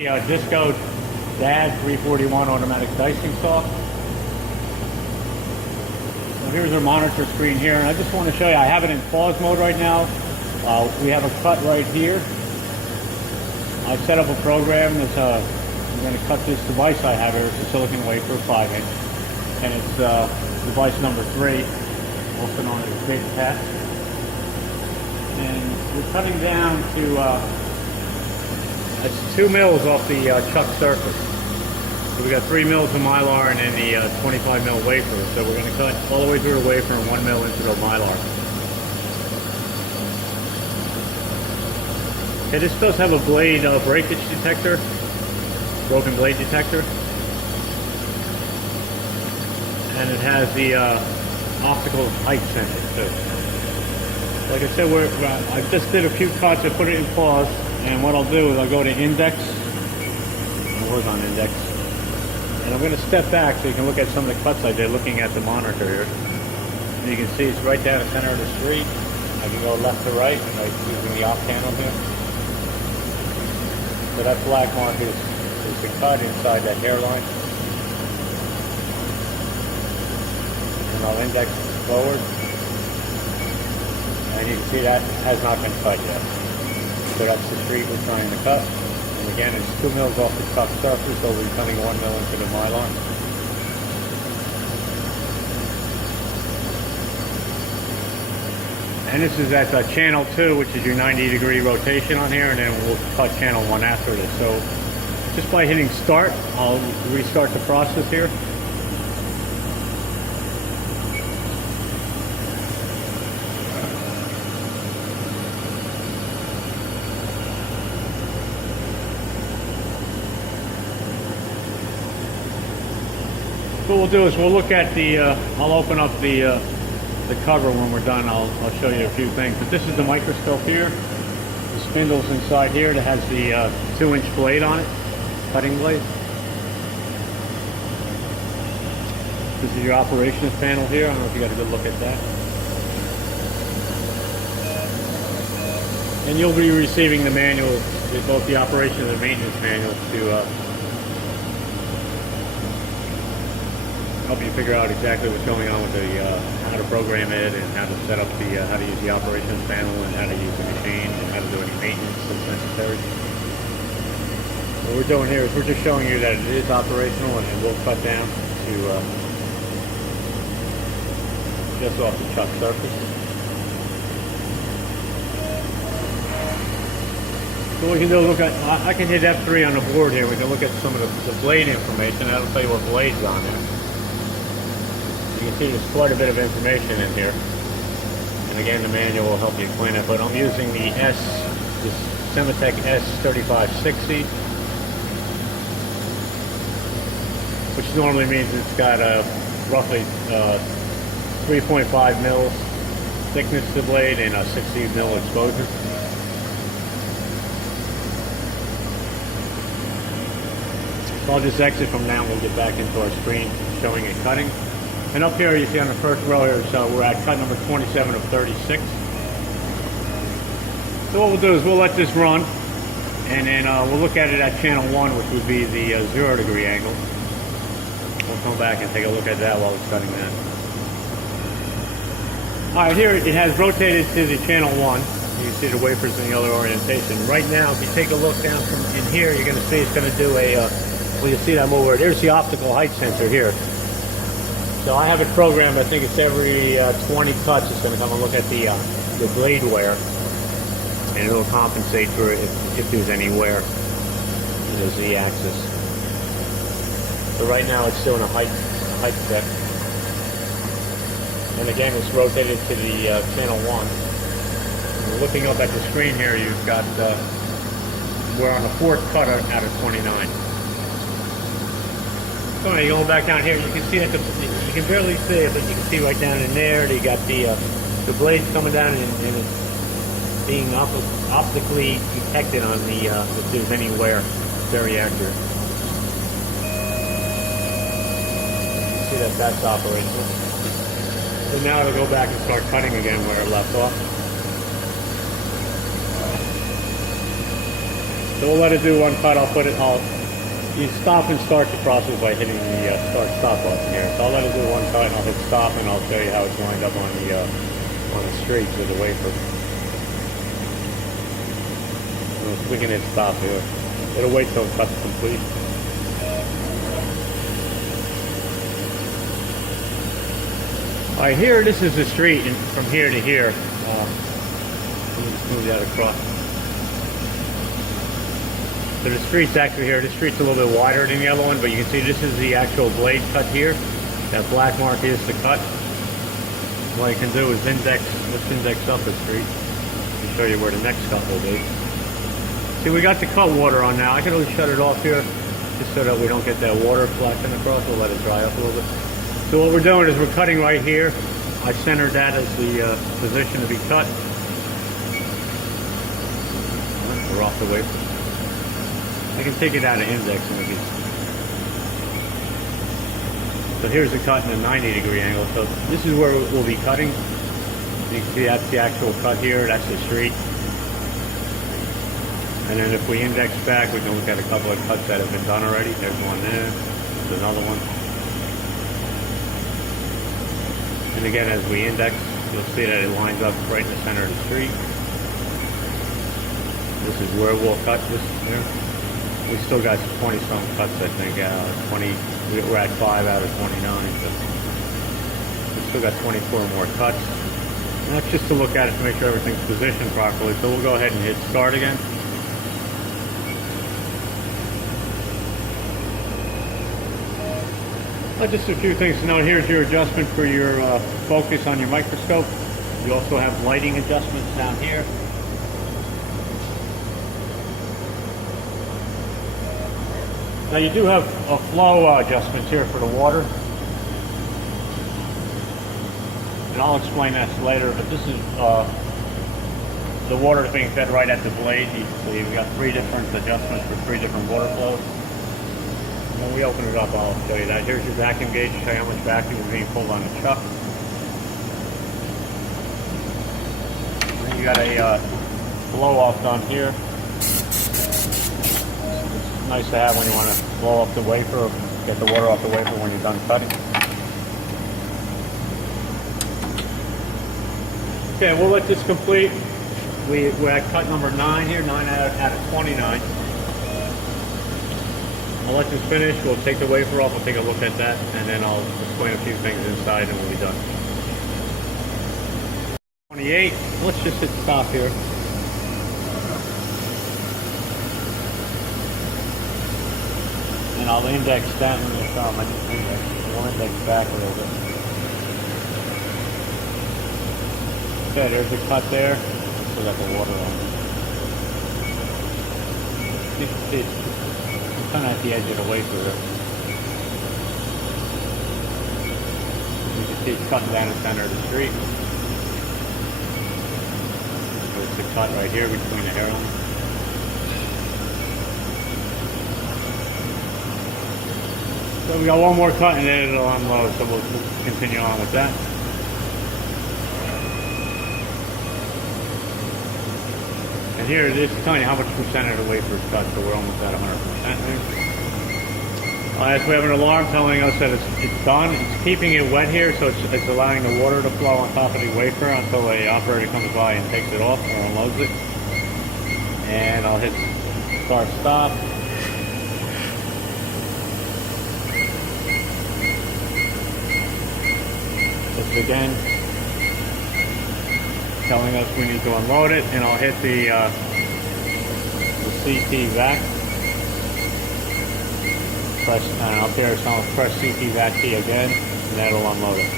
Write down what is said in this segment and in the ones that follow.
The Disco DAD341 automatic dicing saw. So here's our monitor screen here, and I just want to show you, I have it in pause mode right now. We have a cut right here. I set up a program that's I'm going to cut this device I have here. It's a silicon wafer, 5-inch, and it's device number 3, also known as Big Test. And we're cutting down to it's 2 mils off the chuck surface. So we got 3 mils of mylar and then the 25 mil wafer. So we're going to cut all the way through the wafer and 1 mil into the mylar. Okay, this does have a blade breakage detector, broken blade detector, and it has the optical height sensor too. Like I said, I just did a few cuts. I put it in pause, and what I'll do is I'll go to index. I was on index, and I'm going to step back so you can look at some of the cuts I did looking at the monitor here. And you can see it's right down the center of the street. I can go left to right by using the op panel here. So that black mark is the cut inside that hairline. And I'll index forward. And you can see that has not been cut yet. So that's the street we're trying to cut. And again, it's 2 mils off the chuck surface, so we're cutting 1 mil into the mylar. And this is at channel 2, which is your 90-degree rotation on here, and then we'll cut channel 1 after this. So just by hitting start, I'll restart the process here. What we'll do is we'll look at the, I'll open up the cover when we're done. I'll show you a few things. But this is the microscope here. The spindle's inside here that has the 2-inch blade on it, cutting blade. This is your operations panel here. I don't know if you got a good look at that. And you'll be receiving the manual, both the operations and maintenance manuals to help you figure out exactly what's going on with the how to program it and how to set up the how to use the operations panel and how to use the machine and how to do any maintenance that's necessary. What we're doing here is we're just showing you that it is operational, and it will cut down to just off the chuck surface. So we can do look at, I can hit F3 on the board here. We can look at some of the blade information. That'll tell you what blade's on there. You can see there's quite a bit of information in here. And again, the manual will help you explain it. But I'm using the Sematech S3560, which normally means it's got a roughly 3.5 mil thickness to the blade and a 60 mil exposure. So I'll just exit from now and we'll get back into our screen showing it cutting. And up here you see on the first row here, so we're at cut number 27 of 36. So what we'll do is we'll let this run, and then we'll look at it at channel 1, which would be the 0-degree angle. We'll come back and take a look at that while it's cutting that. Alright, here it has rotated to the channel 1. You can see the wafers in the other orientation. Right now, if you take a look down from in here, you're going to see it's going to do a, well, you see that I'm over. There's the optical height sensor here. So I have it programmed. I think it's every 20 cuts it's going to come and look at the blade wear, and it'll compensate for if there's any wear in the Z-axis. So right now it's still in a height check, and again it's rotated to the channel 1. And looking up at the screen here, you've got we're on the 4th cut out of 29. So you're going back down here, you can see that you can barely see it, but you can see right down in there that you got the blades coming down, and it's being optically detected on the if there's any wear. Very accurate. You can see that that's operational. So now it'll go back and start cutting again where it left off. So we'll let it do one cut. You stop and start the process by hitting the start-stop button here. So I'll let it do one cut, and I'll hit stop, and I'll show you how it's lined up on the streaks of the wafer. We can hit stop here. It'll wait till the cut's complete. All right, here, this is the street, and from here to here. Let me just move that across. So the street's actually here. This street's a little bit wider than the other one, but you can see this is the actual blade cut here. That black mark is the cut. What you can do is let's index up the street and show you where the next cut will be. See, we got the cut water on now. I can always shut it off here just so that we don't get that water flashing across. We'll let it dry up a little bit. So what we're doing is we're cutting right here. I centered that as the position to be cut. We're off the wafer. I can take it out of index and it'll be. So here's the cut in a 90-degree angle. So this is where we'll be cutting. You can see that's the actual cut here. That's the street. And then if we index back, we can look at a couple of cuts that have been done already. There's one there. There's another one. And again, as we index, you'll see that it lines up right in the center of the street. This is where we'll cut this here. We still got 20-some cuts, I think. 20. We're at 5 out of 29. So we still got 24 more cuts. And that's just to look at it to make sure everything's positioned properly. So we'll go ahead and hit start again. Just a few things to note. Here's your adjustment for your focus on your microscope. You also have lighting adjustments down here. Now you do have a flow adjustments here for the water. And I'll explain that later, but this is the water is being fed right at the blade. You can see we got 3 different adjustments for 3 different water flows. When we open it up, I'll show you that. Here's your vacuum gauge to show you how much vacuum is being pulled on the chuck. And then you got a blow off done here. It's nice to have when you want to blow off the wafer or get the water off the wafer when you're done cutting. Okay, we'll let this complete. We're at cut number 9 here, 9 out of 29. I'll let this finish. We'll take the wafer off. We'll take a look at that, and then I'll explain a few things inside, and we'll be done. 28. Let's just hit stop here. And I'll index that in the thumb. I just index. We'll index back a little bit. Okay, there's the cut there. Still got the water on. Kind of at the edge of the wafer there. You can see it's cutting down the center of the street. There's the cut right here between the hairline. So we got one more cut and then it'll unload, so we'll continue on with that. And here it is telling you how much percent of the wafer is cut, so we're almost at 100% there. As we have an alarm telling us that it's done. It's keeping it wet here, so it's allowing the water to flow on top of the wafer until the operator comes by and takes it off or unloads it. And I'll hit start stop. This is again telling us we need to unload it, and I'll hit the CT vac. Press, and up there, so I'll press CT vac key again, and that'll unload it.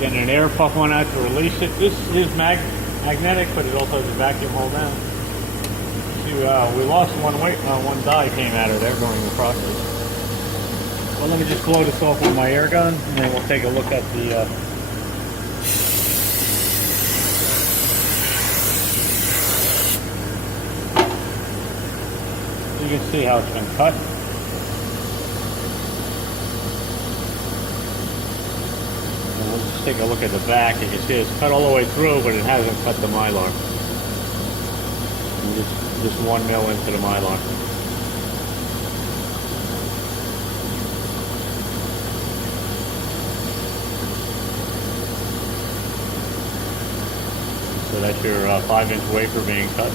Getting an air puff on that to release it. This is magnetic, but it also has a vacuum hold down. See, we lost one die came out of there during the process. Well, let me just blow this off with my air gun, and then we'll take a look at the you can see how it's been cut. And we'll just take a look at the back. You can see it's cut all the way through, but it hasn't cut the mylar. Just 1 mil into the mylar. So that's your 5-inch wafer being cut.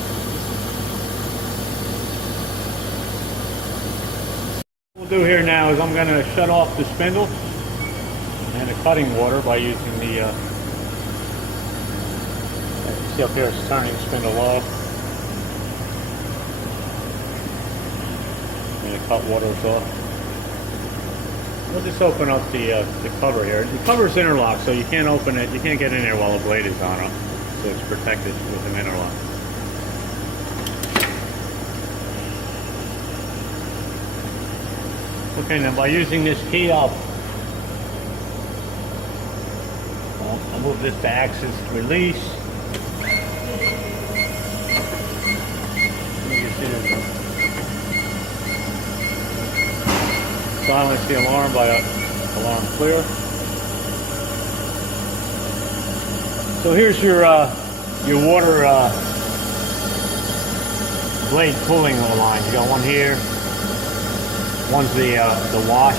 What we'll do here now is I'm going to shut off the spindle and the cutting water by using the, see up here it's turning spindle off. And the cut water's off. We'll just open up the cover here. The cover's interlocked, so you can't open it, you can't get in there while the blade is on it. So it's protected with an interlock. Okay, now by using this key, I'll move this to axis release. You can see silence the alarm by alarm clear. So here's your water blade cooling line. You got one here, one's the wash.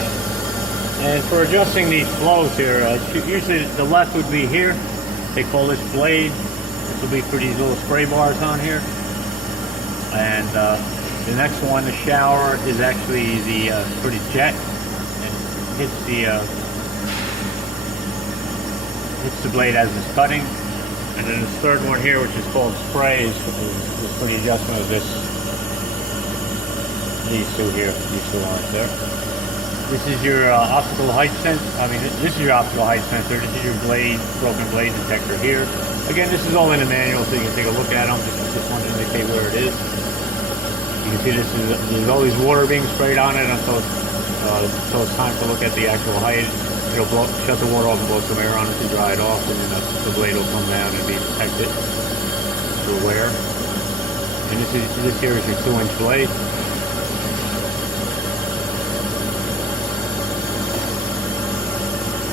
And for adjusting these flows here, usually the left would be here. They call this blade. This will be for these little spray bars on here. And the next one, the shower, is actually the for the jet. And hits the blade as it's cutting. And then this third one here, which is called spray, is for the adjustment of these two here, these two lines there. This is your optical height sensor. This is your optical height sensor. This is your broken blade detector here. Again, this is all in the manual, so you can take a look at them. Just want to indicate where it is. You can see there's always water being sprayed on it until it's time to look at the actual height. It'll shut the water off and blow some air on it to dry it off, and then the blade will come down and be protected for wear. And this here is your 2-inch blade.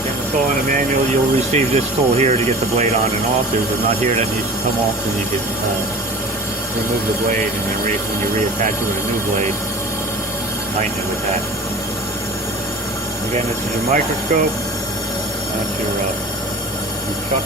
Again, it's all in the manual. You'll receive this tool here to get the blade on and off. There's a nut here that needs to come off, and you can remove the blade, and then when you reattach it with a new blade, tighten it with that. Again, this is your microscope. That's your chuck.